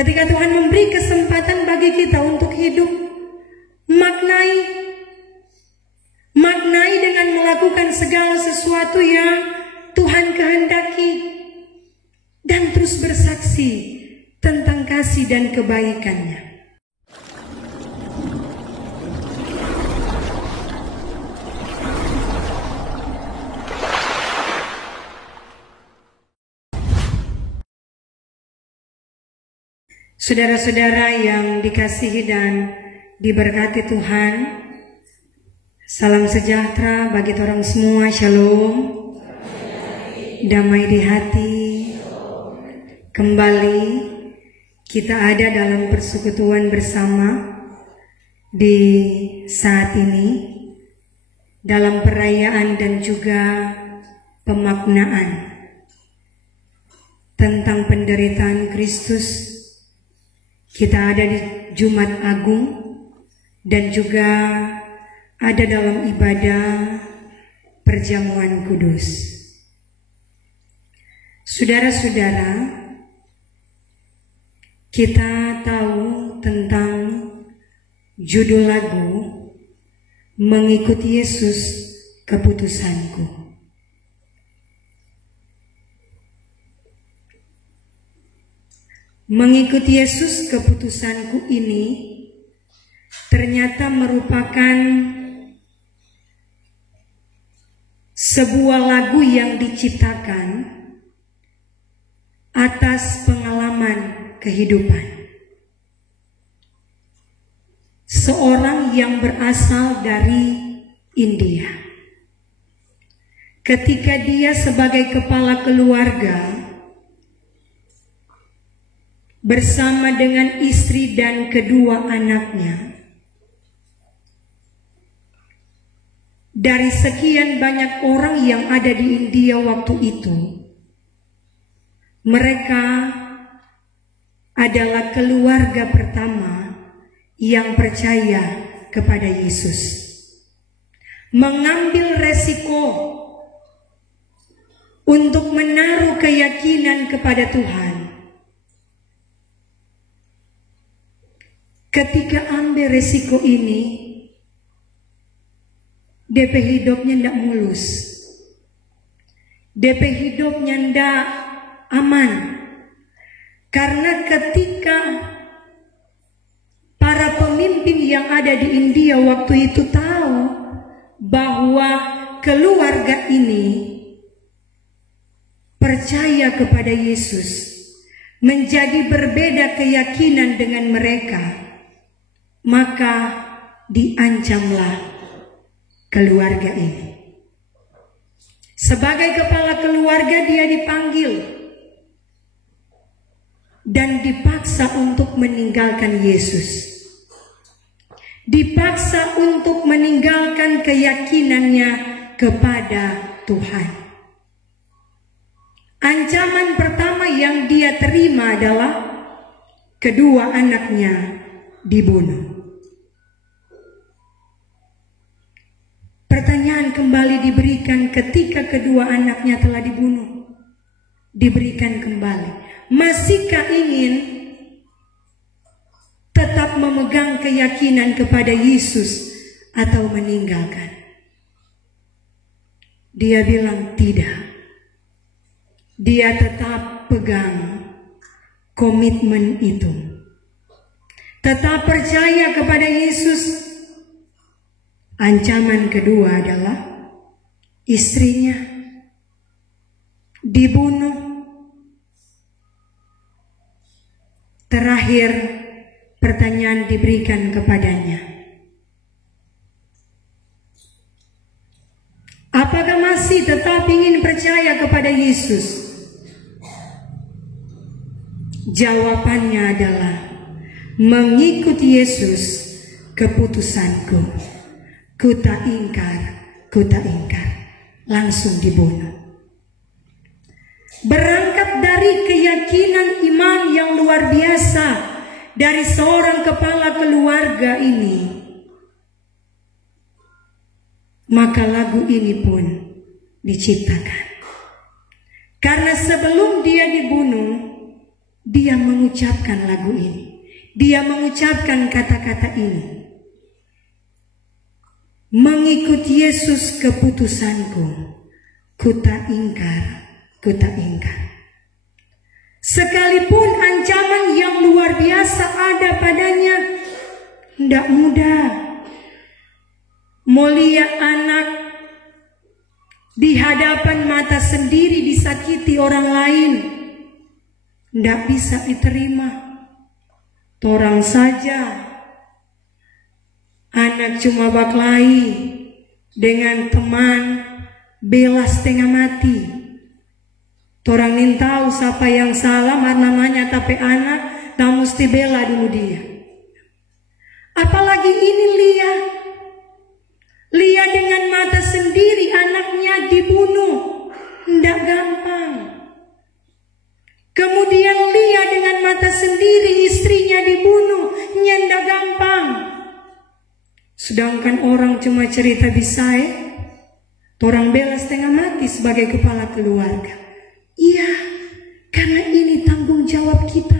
Ketika Tuhan memberi kesempatan bagi kita untuk hidup, maknai dengan melakukan segala sesuatu yang Tuhan kehendaki, dan terus bersaksi tentang kasih dan kebaikannya. Saudara-saudara yang dikasihi dan diberkati Tuhan, salam sejahtera bagi orang semua. Shalom, damai di hati. Kembali kita ada dalam persekutuan bersama di saat ini, dalam perayaan dan juga pemaknaan tentang penderitaan Kristus. Kita ada di Jumat Agung dan juga ada dalam ibadah perjamuan kudus. Saudara-saudara, kita tahu tentang judul lagu Mengikuti Yesus Keputusanku. Mengikuti Yesus keputusanku ini ternyata merupakan sebuah lagu yang diciptakan atas pengalaman kehidupan seorang yang berasal dari India. Ketika dia sebagai kepala keluarga bersama dengan istri dan kedua anaknya, dari sekian banyak orang yang ada di India waktu itu, mereka adalah keluarga pertama yang percaya kepada Yesus, mengambil resiko untuk menaruh keyakinan kepada Tuhan. Ketika ambil resiko ini, DP hidupnya tidak mulus, DP hidupnya tidak aman. Karena ketika para pemimpin yang ada di India waktu itu tahu bahwa keluarga ini percaya kepada Yesus, menjadi berbeda keyakinan dengan mereka, maka diancamlah keluarga ini. Sebagai kepala keluarga dia dipanggil dan dipaksa untuk meninggalkan Yesus, dipaksa untuk meninggalkan keyakinannya kepada Tuhan. Ancaman pertama yang dia terima adalah kedua anaknya dibunuh. Pertanyaan kembali diberikan ketika kedua anaknya telah dibunuh. Diberikan kembali, masihkah ingin tetap memegang keyakinan kepada Yesus atau meninggalkan? Dia bilang tidak. Dia tetap pegang komitmen itu, tetap percaya kepada Yesus. Ancaman kedua adalah istrinya dibunuh. Terakhir pertanyaan diberikan kepadanya, apakah masih tetap ingin percaya kepada Yesus? Jawabannya adalah mengikuti Yesus keputusanku. Ku tak ingkar, langsung dibunuh. Berangkat dari keyakinan iman yang luar biasa dari seorang kepala keluarga ini, maka lagu ini pun diciptakan. Karena sebelum dia dibunuh, dia mengucapkan lagu ini. Dia mengucapkan kata-kata ini. Mengikut Yesus keputusanku, ku tak ingkar. Sekalipun ancaman yang luar biasa ada padanya, tidak mudah. Mulia anak di hadapan mata sendiri disakiti orang lain, tidak bisa diterima. Torang saja anak cuma baklai dengan teman bela setengah mati. Torang nin tahu siapa yang salah namanya, tapi anak tak mesti bela dulu dia. Apalagi ini Lia dengan mata sendiri anaknya dibunuh, tidak gampang. Kemudian Lia dengan mata sendiri istrinya dibunuh, tidak gampang. Sedangkan orang cuma cerita bisa orang bela setengah mati sebagai kepala keluarga. Iya, karena ini tanggung jawab kita.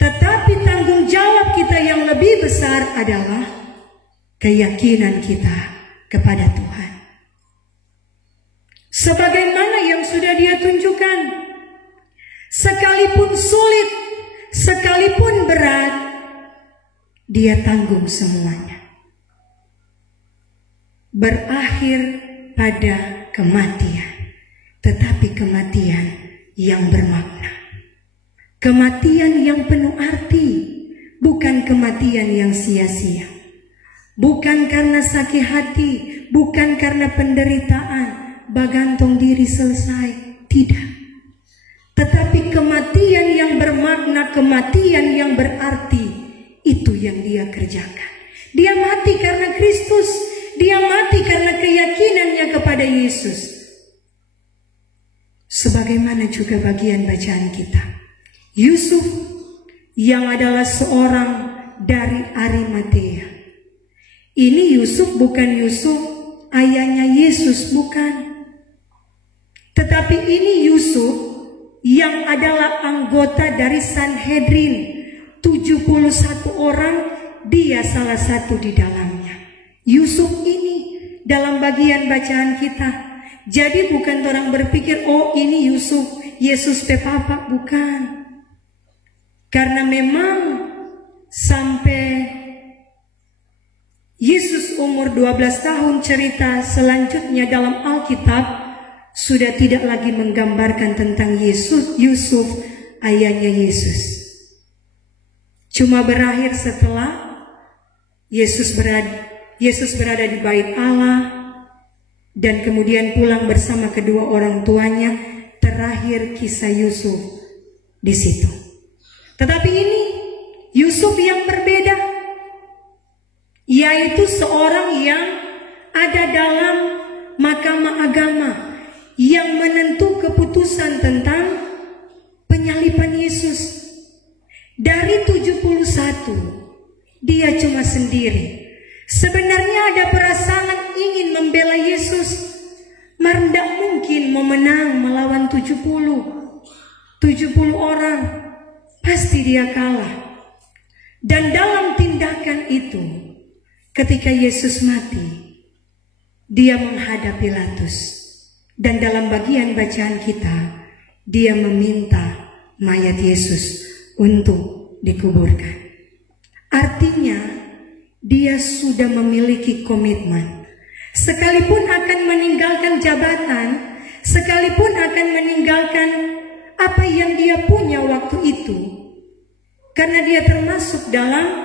Tetapi tanggung jawab kita yang lebih besar adalah keyakinan kita kepada Tuhan. Sebagaimana yang sudah Dia tunjukkan, sekalipun sulit, sekalipun berat, Dia tanggung semuanya. Berakhir pada kematian, tetapi kematian yang bermakna. Kematian yang penuh arti, bukan kematian yang sia-sia. Bukan karena sakit hati, bukan karena penderitaan, bagantong diri selesai. Tidak. Tetapi kematian yang bermakna, kematian yang berarti, itu yang Dia kerjakan. Dia mati karena Kristus. Dia mati karena keyakinannya kepada Yesus. Sebagaimana juga bagian bacaan kita, Yusuf yang adalah seorang dari Arimatea. Ini Yusuf bukan Yusuf ayahnya Yesus, bukan. Tetapi ini Yusuf yang adalah anggota dari Sanhedrin, 71 orang, dia salah satu di dalamnya. Yusuf ini dalam bagian bacaan kita. Jadi bukan orang berpikir, oh ini Yusuf, Yesus pepapa, bukan. Karena memang sampai Yesus umur 12 tahun, cerita selanjutnya dalam Alkitab sudah tidak lagi menggambarkan tentang Yusuf ayahnya Yesus. Cuma berakhir setelah Yesus berada di bait Allah dan kemudian pulang bersama kedua orang tuanya. Terakhir kisah Yusuf di situ. Tetapi ini Yusuf yang berbeda, yaitu seorang yang ada dalam mahkamah agama yang menentu keputusan tentang penyaliban Yesus. Dari 71, dia cuma sendiri. Sebenarnya ada perasaan ingin membela Yesus, tidak mungkin memenang melawan 70 orang. Pasti dia kalah. Dan dalam tindakan itu, ketika Yesus mati, dia menghadap Pilatus. Dan dalam bagian bacaan kita, dia meminta mayat Yesus untuk dikuburkan. Artinya, dia sudah memiliki komitmen. Sekalipun akan meninggalkan jabatan, sekalipun akan meninggalkan apa yang dia punya waktu itu, karena dia termasuk dalam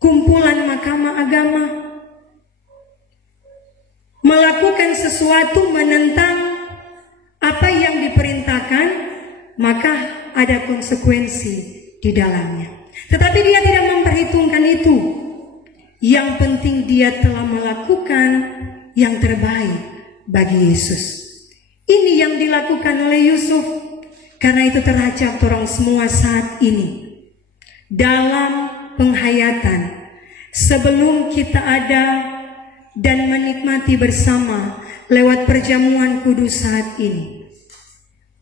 kumpulan mahkamah agama, melakukan sesuatu menentang apa yang diperintahkan, maka ada konsekuensi di dalamnya. Tetapi dia tidak memperhitungkan itu. Yang penting dia telah melakukan yang terbaik bagi Yesus. Ini yang dilakukan oleh Yusuf. Karena itu terhajat orang semua saat ini. Dalam penghayatan, sebelum kita ada dan menikmati bersama lewat perjamuan kudus saat ini,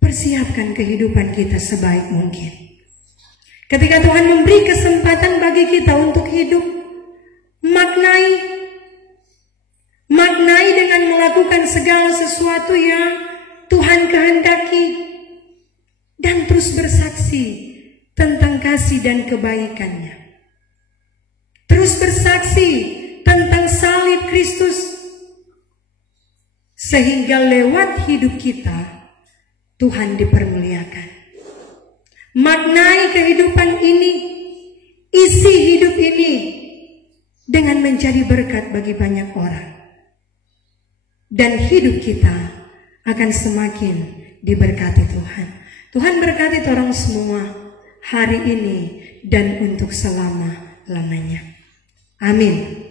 persiapkan kehidupan kita sebaik mungkin. Ketika Tuhan memberi kesempatan bagi kita untuk hidup, maknai dengan melakukan segala sesuatu yang Tuhan kehendaki, dan terus bersaksi tentang kasih dan kebaikannya. Terus bersaksi tentang salib Kristus, sehingga lewat hidup kita Tuhan dipermuliakan. Maknai kehidupan ini, isi hidup ini dengan menjadi berkat bagi banyak orang. Dan hidup kita akan semakin diberkati Tuhan. Tuhan berkati orang semua hari ini dan untuk selama-lamanya. Amin.